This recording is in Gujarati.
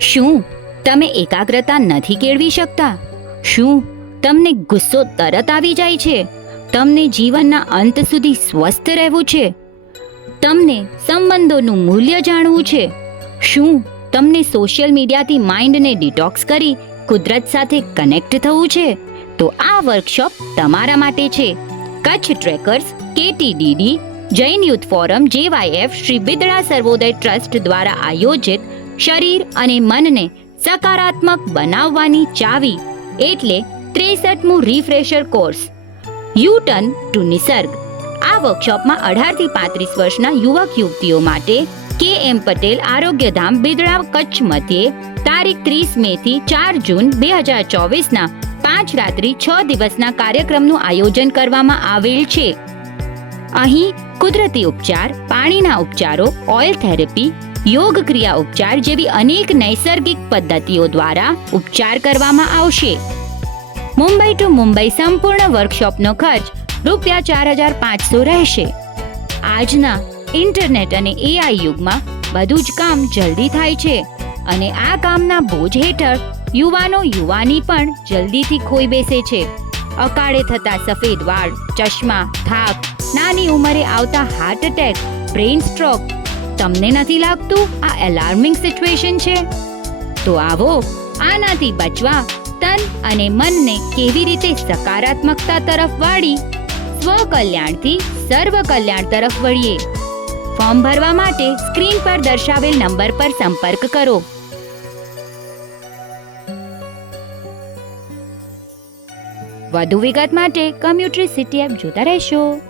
શું તમે એકાગ્રતા નથી કેળવી શકતા? શું તમને ગુસ્સો તરત આવી જાય છે? તમને જીવનના અંત સુધી સ્વસ્થ રહેવું છે? તમને સંબંધોનું મૂલ્ય જાણવું છે? શું તમને સોશિયલ મીડિયાથી માઇન્ડને ડિટોક્સ કરી કુદરત સાથે કનેક્ટ થવું છે? તો આ વર્કશોપ તમારા માટે છે. Kutch trekkers, KTDD, Jain youth forum, JYF, Shri Bidada Sarvoday trust દ્વારા આયોજિત શરીર અને મનને સકારાત્મક બનાવવાની ચાવી એટલે 63મું refresher course U turn to Nisarg. આ વર્કશોપમાં 18 થી 35 વર્ષના યુવક યુવતીઓ માટે KM પટેલ આરોગ્યધામ, બિદડા, કચ્છ મધ્યે તારીખ 30 મે થી 4 જૂન 2024ના 5 રાત્રિ 6 દિવસના કાર્યક્રમનું આયોજન કરવામાં આવેલ છે. અહીં કુદરતી ઉપચાર, પાણીના ઉપચારો, ઓઇલ થેરેપી, યોગ ક્રિયા ઉપચાર જેવી અનેક નૈસર્ગિક પદ્ધતિઓ દ્વારા ઉપચાર કરવામાં આવશે. મુંબઈ ટુ મુંબઈ સંપૂર્ણ વર્કશોપનો ખર્ચ ₹4,500 રહેશે. આજના ઇન્ટરનેટ અને AI યુગમાં બધું જ કામ જલ્દી થાય છે અને આ કામના બોજ હેઠળ યુવાનો યુવાની પણ જલ્દીથી ખોઈ બેસે છે. અકાળે થતા સફેદ વાળ, ચશ્મા, થાક, નાની ઉંમરે આવતા હાર્ટ એટેક, બ્રેઇન સ્ટ્રોક, તમને નથી લાગતું આ એલાર્મિંગ સિચ્યુએશન છે? તો આવો આનાથી બચવા તન અને મનને કેવી રીતે સકારાત્મકતા તરફ વાળી સ્વકલ્યાણથી સર્વ કલ્યાણ તરફ વળીએ. ફોર્મ ભરવા માટે સ્ક્રીન પર દર્શાવેલ નંબર પર સંપર્ક કરો. વધુ વિગત માટે કમ્યુટરી સિટી એપ જોતા રહેશો.